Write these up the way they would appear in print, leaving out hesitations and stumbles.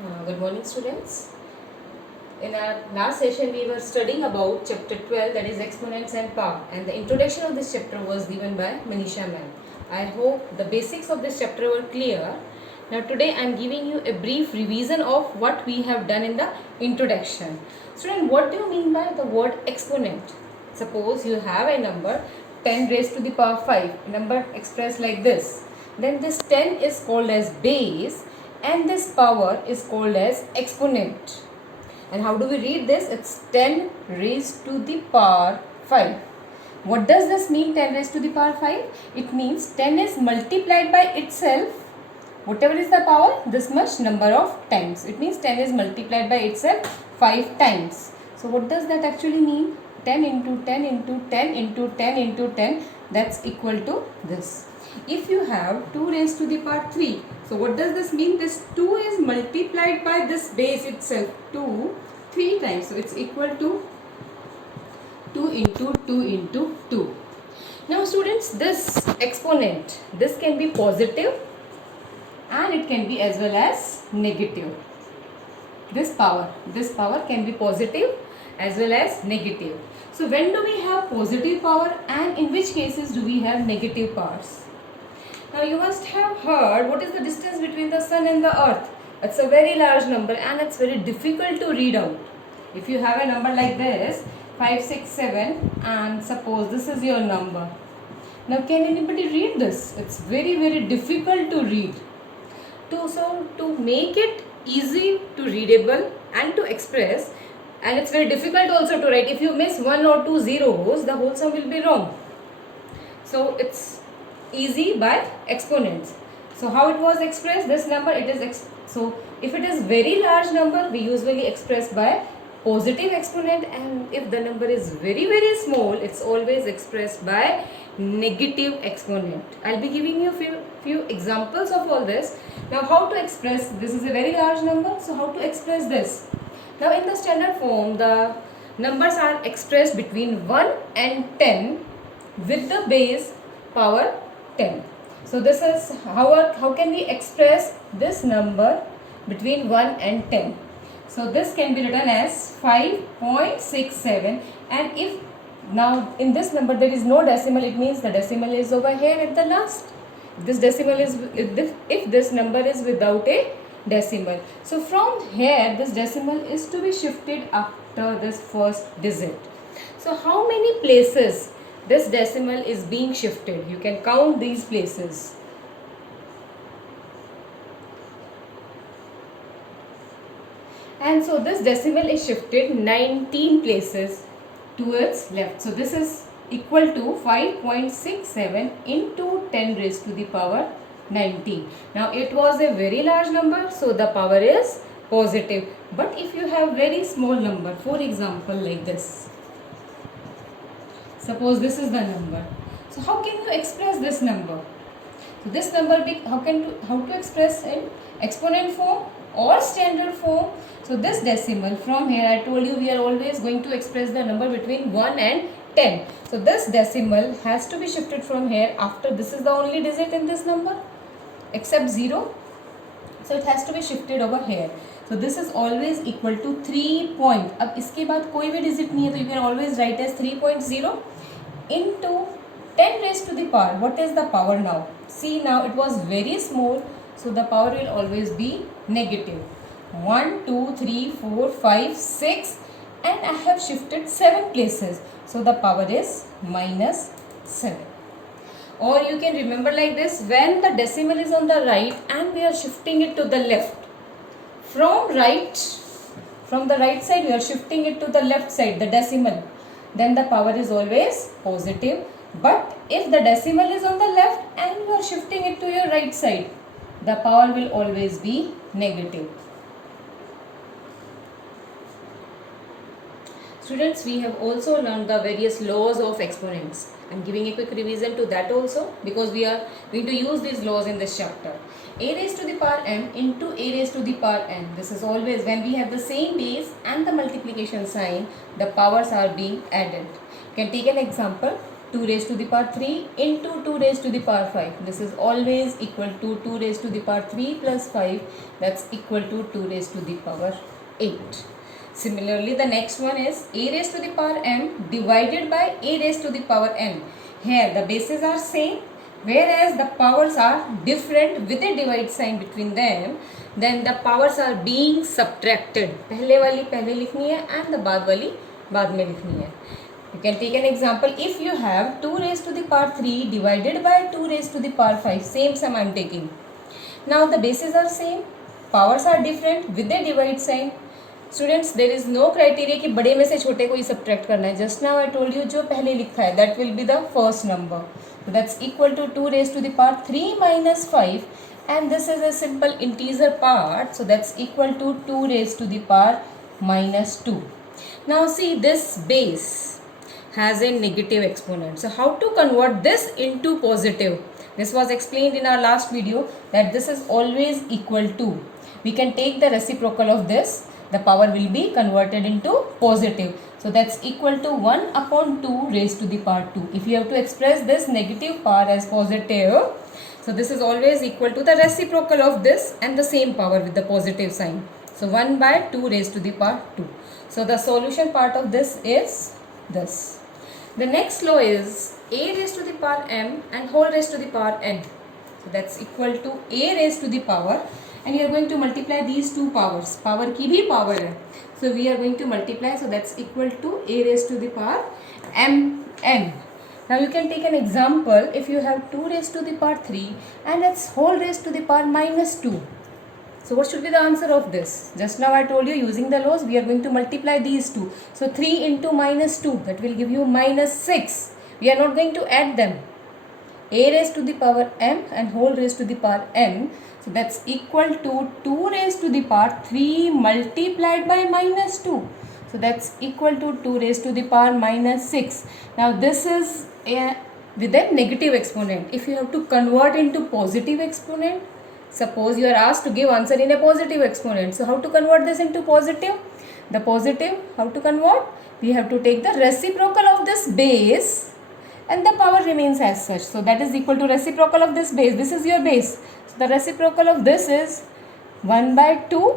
Good morning, students. In our last session, we were studying about chapter 12, that is exponents and power, and the introduction of this chapter was given by Manisha ma'am. I hope the basics of this chapter were clear. Now, today I am giving you a brief revision of what we have done in the introduction. Student, what do you mean by the word exponent? Suppose you have a number 10 raised to the power 5, a number expressed like this. Then this 10 is called as base and this power is called as exponent. And how do we read this? It's 10 raised to the power 5. What does this mean, 10 raised to the power 5? It means 10 is multiplied by itself. Whatever is the power, this much number of times. It means 10 is multiplied by itself 5 times. So what does that actually mean? 10 into 10 into 10 into 10 into 10, that's equal to this. If you have 2 raised to the power 3, so what does this mean? This 2 is multiplied by this base itself, 2, 3 times. So it's equal to 2 into 2 into 2. Now students, this exponent, this can be positive and it can be as well as negative. This power can be positive as well as negative. So when do we have positive power and in which cases do we have negative powers? Now you must have heard what is the distance between the sun and the earth. It's a very large number and it's very difficult to read out. If you have a number like this, 5, 6, 7, and suppose this is your number. Now can anybody read this? It's very difficult to read. To make it easy to readable and to express, and it's very difficult also to write. If you miss 1 or 2 zeros, the whole sum will be wrong. So it's easy by exponents. So how it was expressed? This number, it is so if it is very large number, we usually express by positive exponent, and if the number is very small, it's always expressed by negative exponent. I'll be giving you few examples of all this. Now how to express, this is a very large number, so how to express this? Now in the standard form, the numbers are expressed between 1 and 10 with the base power 10. So this is how can we express this number between 1 and 10. So this can be written as 5.67, and if now in this number there is no decimal, it means the decimal is over here at the last. This decimal is if this number is without a decimal. So from here this decimal is to be shifted after this first digit. So how many places this decimal is being shifted? You can count these places. And so this decimal is shifted 19 places towards left. So this is equal to 5.67 into 10 raised to the power 19. Now it was a very large number, so the power is positive. But if you have very small number, for example like this, suppose this is the number. So how can you express this number? So this number, how to express in exponent form or standard form? So this decimal, from here I told you we are always going to express the number between 1 and 10. So this decimal has to be shifted from here after this is the only digit in this number except 0. So it has to be shifted over here. So this is always equal to 3 point. अब इसके बाद कोई भी digit नहीं है, तो you can always write as 3.0 into 10 raised to the power. What is the power now? See, now it was very small, so the power will always be negative. 1, 2, 3, 4, 5, 6, and I have shifted 7 places. So the power is minus 7. Or you can remember like this, when the decimal is on the right and we are shifting it to the left. From the right side we are shifting it to the left side, the decimal. Then the power is always positive. But if the decimal is on the left and you are shifting it to your right side, the power will always be negative. Students, we have also learned the various laws of exponents. I am giving a quick revision to that also, because we are going to use these laws in this chapter. A raised to the power m into a raised to the power n. This is always when we have the same base and the multiplication sign, the powers are being added. You can take an example. 2 raised to the power 3 into 2 raised to the power 5. This is always equal to 2 raised to the power 3 plus 5. That's equal to 2 raised to the power 8. Similarly, the next one is a raised to the power m divided by a raised to the power n. Here the bases are same, whereas the powers are different with a divide sign between them. Then the powers are being subtracted. पहले वाली पहले लिखनी है and the बाद वाली बाद में लिखनी है. You can take an example. If you have 2 raised to the power 3 divided by 2 raised to the power 5, same sum I am taking. Now the bases are same, powers are different with the divide sign. Students, there is no criteria कि बड़े में से छोटे को ही subtract करना है. Just now I told you जो पहले लिखा है that will be the first number. So that's equal to 2 raised to the power 3 minus 5, and this is a simple integer part. So that's equal to 2 raised to the power minus 2. Now see, this base has a negative exponent. So how to convert this into positive? This was explained in our last video that this is always equal to. We can take the reciprocal of this. The power will be converted into positive. So that's equal to 1 upon 2 raised to the power 2. If you have to express this negative power as positive, so this is always equal to the reciprocal of this and the same power with the positive sign. So 1 by 2 raised to the power 2. So the solution part of this is this. The next law is a raised to the power m and whole raised to the power n. So that's equal to a raised to the power, and you are going to multiply these two powers. Power की भी power है. So we are going to multiply. So that's equal to a raised to the power m n. Now you can take an example. If you have 2 raised to the power 3 and it's whole raised to the power minus 2. So what should be the answer of this? Just now I told you, using the laws we are going to multiply these two. So 3 into minus 2, that will give you minus 6. We are not going to add them. A raised to the power m and whole raised to the power n. So that's equal to 2 raised to the power 3 multiplied by minus 2. So that's equal to 2 raised to the power minus 6. Now this is with a negative exponent. If you have to convert into positive exponent, suppose you are asked to give answer in a positive exponent. So how to convert this into positive? The positive, how to convert? We have to take the reciprocal of this base and the power remains as such. So that is equal to reciprocal of this base. This is your base. So the reciprocal of this is 1 by 2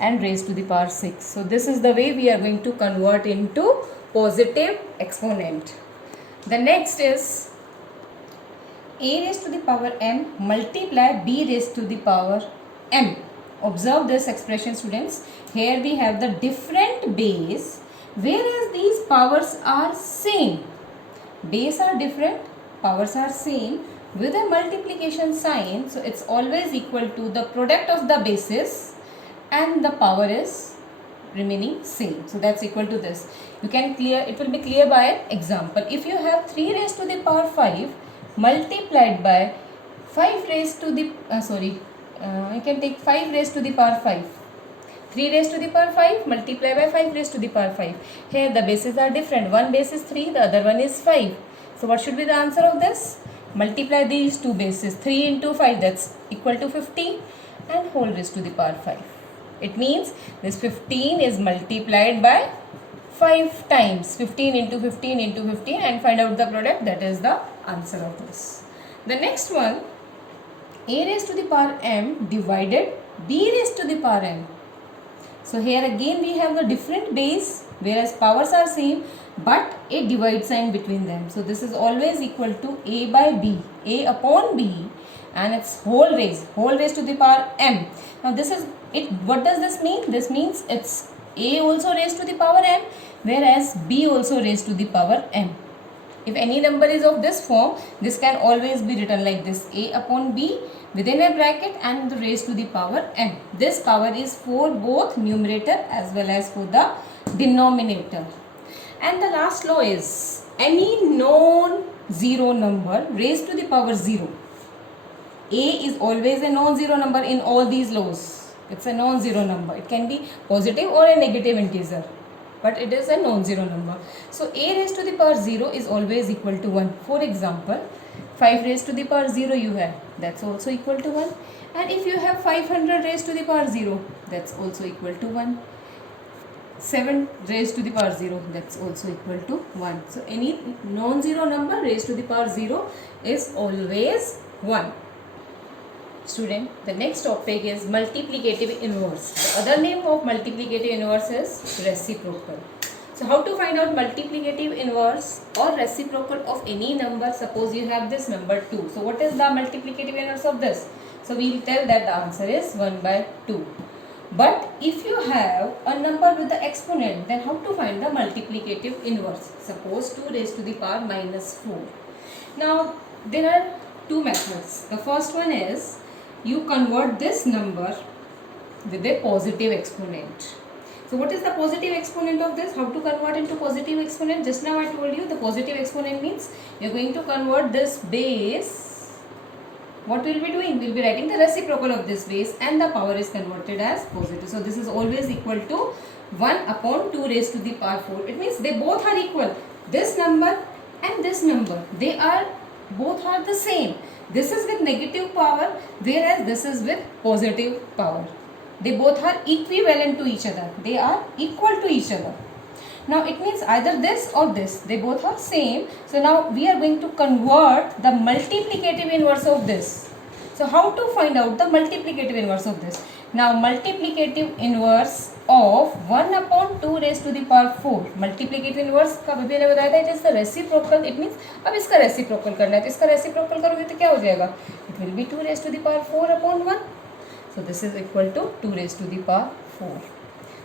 and raised to the power 6. So this is the way we are going to convert into positive exponent. The next is a raised to the power m multiply b raised to the power m. Observe this expression, students. Here we have the different base, whereas these powers are same. Base are different, powers are same with a multiplication sign. So it's always equal to the product of the bases and the power is remaining same. So that's equal to this. You can clear, it will be clear by an example. If you have 3 raised to the power 5 multiplied by 5 raised to the you can take 5 raised to the power 5. 3 raised to the power 5 multiplied by 5 raised to the power 5. Here the bases are different. One base is 3, the other one is 5. So what should be the answer of this? Multiply these two bases. 3 into 5, that's equal to 15, and whole raised to the power 5. It means this 15 is multiplied by 5 times. 15 into 15 into 15, and find out the product. That is the answer of this. The next one, a raised to the power m divided b raised to the power m. So here again we have the different base, whereas powers are same, but a divide sign between them. So this is always equal to a by b, a upon b, and its whole raised to the power m. Now this is it. What does this mean? This means it's a also raised to the power m, whereas b also raised to the power m. If any number is of this form, this can always be written like this: a upon b within a bracket and raised to the power m. This power is for both numerator as well as for the denominator. And the last law is any non-zero number raised to the power 0. A is always a non-zero number in all these laws. It's a non-zero number. It can be positive or a negative integer, but it is a non-zero number. So a raised to the power 0 is always equal to 1. For example, 5 raised to the power 0 you have, that's also equal to 1. And if you have 500 raised to the power 0, that's also equal to 1. 7 raised to the power 0, that's also equal to 1. So any non-zero number raised to the power 0 is always 1. Student, the next topic is multiplicative inverse. The other name of multiplicative inverse is reciprocal. So how to find out multiplicative inverse or reciprocal of any number? Suppose you have this number 2. So what is the multiplicative inverse of this? So we will tell that the answer is 1 by 2. But if you have a number with the exponent, then how to find the multiplicative inverse? Suppose 2 raised to the power minus 4. Now there are two methods. The first one is you convert this number with a positive exponent. So what is the positive exponent of this? How to convert into positive exponent? Just now I told you the positive exponent means you are going to convert this base. What we will be doing? We will be writing the reciprocal of this base and the power is converted as positive. So this is always equal to 1 upon 2 raised to the power 4. It means they both are equal. This number and this number, they are both are the same. This is with negative power, whereas this is with positive power. They both are equivalent to each other. They are equal to each other. Now it means either this or this. They both are same. So now we are going to convert the multiplicative inverse of this. So how to find out the multiplicative inverse of this? Now multiplicative inverse of 1 upon 2 raised to the power 4. Multiplicative inverse का भी मैंने बताया था, it is the reciprocal. It means अब इसका reciprocal करना है, तो इसका reciprocal करोगे तो क्या हो जाएगा? It will be 2 raised to the power 4 upon 1. So this is equal to 2 raised to the power 4.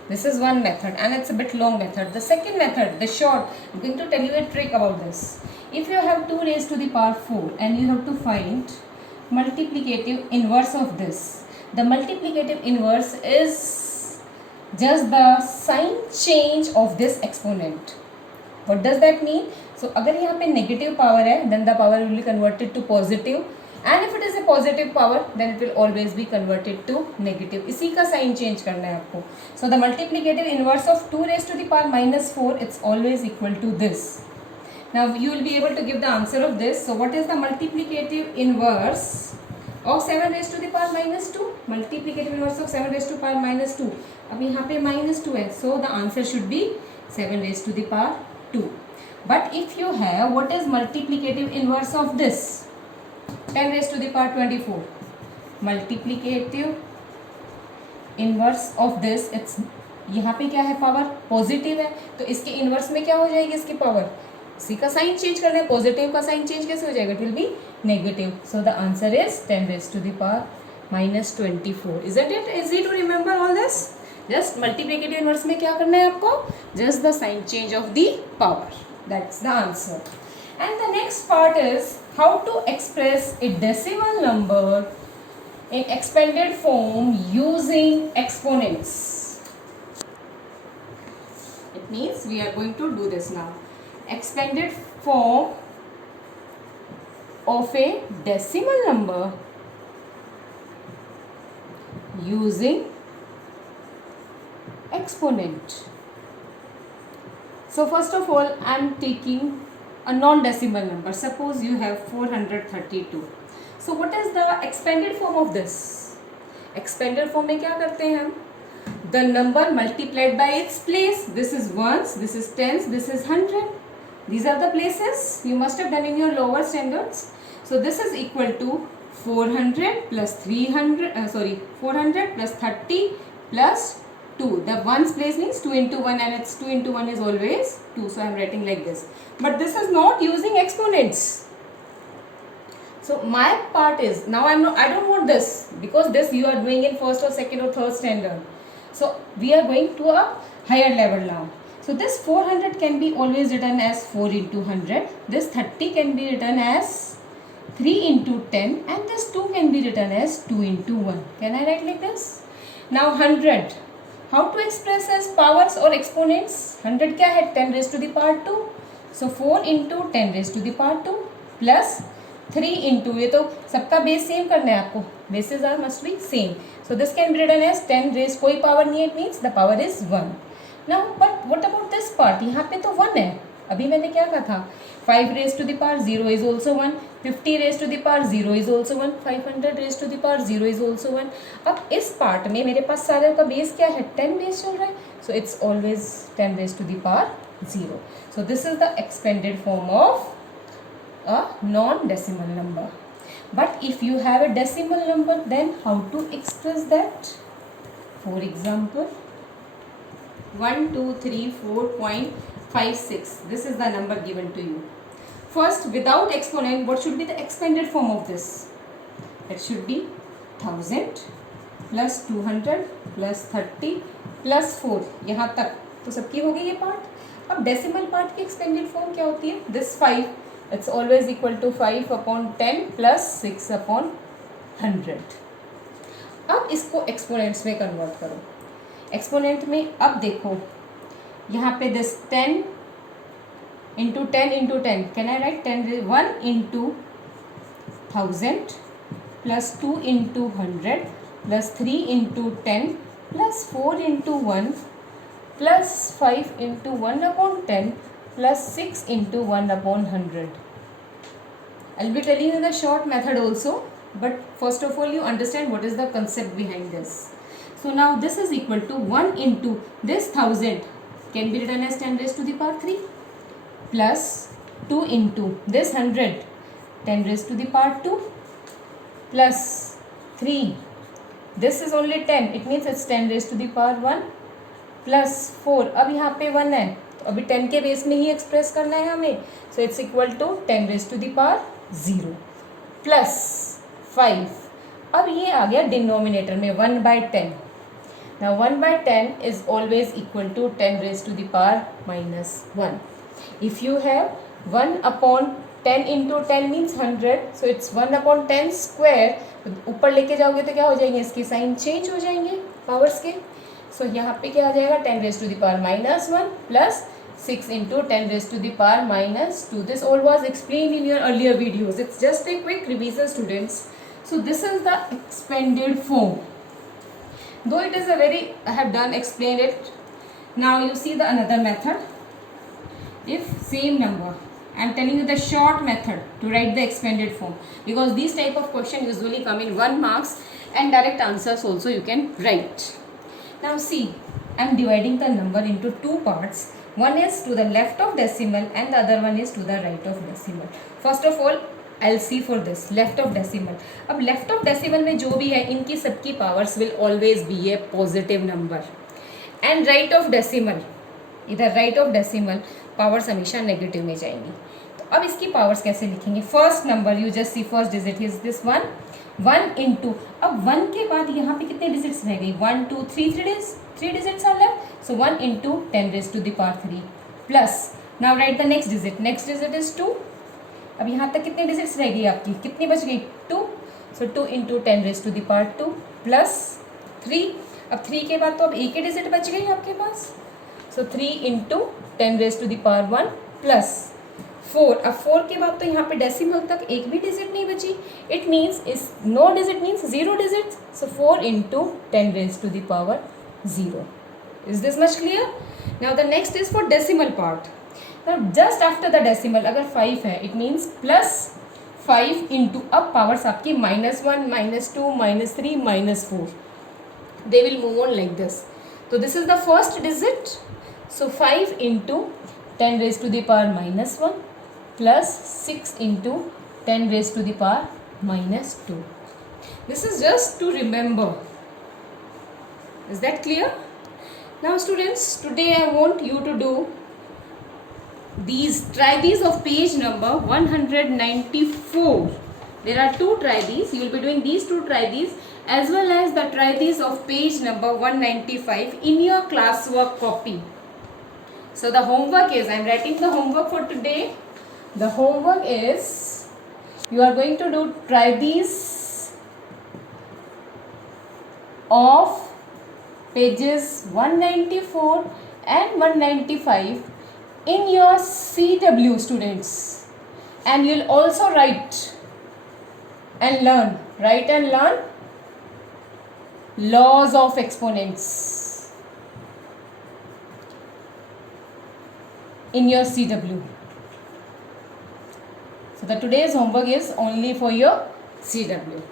This is one method and it's a bit long method. The second method, the short, I'm going to tell you a trick about this. If you have 2 raised to the power 4 and you have to find multiplicative inverse of this. The multiplicative inverse is just the sign change of this exponent. What does that mean? So अगर यहाँ पे negative power है, then the power will be converted to positive. And if it is a positive power, then it will always be converted to negative. इसी का sign change करना है आपको. So the multiplicative inverse of 2 raised to the power minus 4, it's always equal to this. Now you will be able to give the answer of this. So what is the multiplicative inverse of 7 raised to the power minus 2? Multiplicative inverse of 7 raised to the power minus 2. अब यहाँ पे minus 2 है. So the answer should be 7 raised to the power 2. But if you have, what is multiplicative inverse of this? 10 raised to the power 24. Multiplicative inverse of this, it's यहाँ पे क्या है, power positive है, तो इसके inverse में क्या हो जाएगी इसकी पावर? इसी का साइन चेंज करना है. पॉजिटिव का साइन चेंज कैसे हो जाएगा? It will be negative. So the answer is 10 raised to the power minus 24. Isn't it easy to remember all this? Just multiplicative inverse में क्या करना है आपको? Just the sign change of the power. That's the answer. And the next part is how to express a decimal number in expanded form using exponents. It means we are going to do this now. Expanded form of a decimal number using exponent. So first of all, I am taking a non-decimal number. Suppose you have 432. So what is the expanded form of this? Expanded form में क्या करते हैं हम? The number multiplied by its place. This is ones, this is tens, this is 100. These are the places you must have done in your lower standards. So this is equal to 400 plus 400 plus 30 plus 2. The ones place means 2 into 1 and it's 2 into 1 is always 2. So I am writing like this. But this is not using exponents. So my part is, now I don't want this, because this you are doing in first or second or third standard. So we are going to a higher level now. So this 400 can be always written as 4 into 100. This 30 can be written as 3 into 10 and this 2 can be written as 2 into 1. Can I write like this? Now 100. How to express as powers or exponents? 100 क्या है? 10 raised to the power 2. So 4 into 10 raised to the power 2 plus 3 into, ये तो सबका base same करना है आपको. Bases are must be same. So this can be written as 10 raised, कोई power नहीं है, it means the power is 1. Now but what about this part? यहाँ पे तो 1 है. अभी मैंने क्या कहा था? 5 raised to the power 0 is also 1. 50 raise to the power 0 is also 1, 500 raise to the power 0 is also 1. अब इस पार्ट में मेरे पास सारे का बेस क्या है, 10 बेस चल रहा है, so it's always 10 raise to the power 0. So this is the expanded form of a non-decimal number. But if you have a decimal number, then how to express that? For example, 1234.56. This is the number given to you. First, without exponent, what should be the expanded form of this? It should be 1000 plus 200 plus 30 plus 4. यहाँ तक तो सबकी हो गई ये part. अब decimal part की expanded form क्या होती है? This 5, it's always equal to 5 upon 10 plus 6 upon 100. अब इसको एक्सपोनेंट्स में कन्वर्ट करो. एक्सपोनेंट में अब देखो यहाँ पे this 10 into 10 into 10, can I write 1 into 1000 plus 2 into 100 plus 3 into 10 plus 4 into 1 plus 5 into 1 upon 10 plus 6 into 1 upon 100. I'll be telling you the short method also, but first of all you understand what is the concept behind this. So now this is equal to 1 into this 1000 can be written as 10 raised to the power 3 plus 2 into this 100 10 raised to the power 2 plus 3, this is only 10, it means it's 10 raised to the power 1 plus 4. अब यहाँ पे 1 है तो अभी 10 के base में ही express करना है हमें, so it's equal to 10 raised to the power 0 plus 5. अब ये आ गया डिनोमिनेटर में 1 by 10. Now 1 by 10 is always equal to 10 raised to the power minus 1. If you have 1 upon 10 into 10 means 100, so it's 1 upon 10 square. ऊपर लेके जाओगे तो क्या हो जाएंगे, इसके साइन चेंज हो जाएंगे पावर्स के. सो यहाँ पे क्या आ जाएगा 10 raised to the power minus 1 plus 6 into 10 raised to the power minus 2. This all was explained in your earlier videos. It's just a quick revision, students. So this is the expanded form. Though it is a very, I have done explained it. Now you see the another method. If same number, I am telling you the short method to write the expanded form, because these type of question usually come in 1 marks and direct answers also you can write. Now see, I am dividing the number into 2 parts. One is to the left of decimal and the other one is to the right of decimal. First of all, I'll see for this left of decimal. अब left of decimal में जो भी है इनकी सबकी powers will always be a positive number. And right of decimal, इधर right of decimal powers हमेशा negative में जाएंगी. तो अब इसकी पावर्स कैसे लिखेंगे? First number you just see first digit is this 1 into, अब 1 के बाद यहाँ पे कितने डिजिट्स रह गई, 1 2 3 3 digits are left, so 1 into 10 raise to the power 3 plus, now right the next digit is 2. अब यहाँ तक कितने डिजिट्स रह गई आपकी, कितनी बच गई 2, so 2 into 10 raise to the power 2 plus 3. अब 3 के बाद तो अब एक ही डिजिट बच गई आपके पास, so 3 into 10 raised to the power 1 plus 4. अब 4 के बाद तो यहाँ पे डेसिमल तक एक भी डिजिट नहीं बची. इट मीन्स इस no digit means 0 digit, so 4 into 10 raised to the power 0. Is this much clear? Now the next is for decimal part. Now just after the decimal अगर 5 है it means plus 5 into, अब powers आपकी -1 -2 -3 -4, they will move on like this. So this is the first digit. So 5 into 10 raised to the power minus 1 plus 6 into 10 raised to the power minus 2. This is just to remember. Is that clear? Now students, today I want you to do these, try these of page number 194. There are 2 try these. You will be doing these 2 try these as well as the try these of page number 195 in your classwork copy. So the homework is, I am writing the homework for today. The homework is, you are going to do try these of pages 194 and 195 in your CW, students, and you'll also write and learn laws of exponents in your CW. So the today's homework is only for your CW.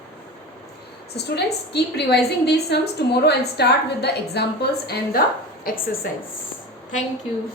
So students, keep revising these sums. Tomorrow I'll start with the examples and the exercise. Thank you.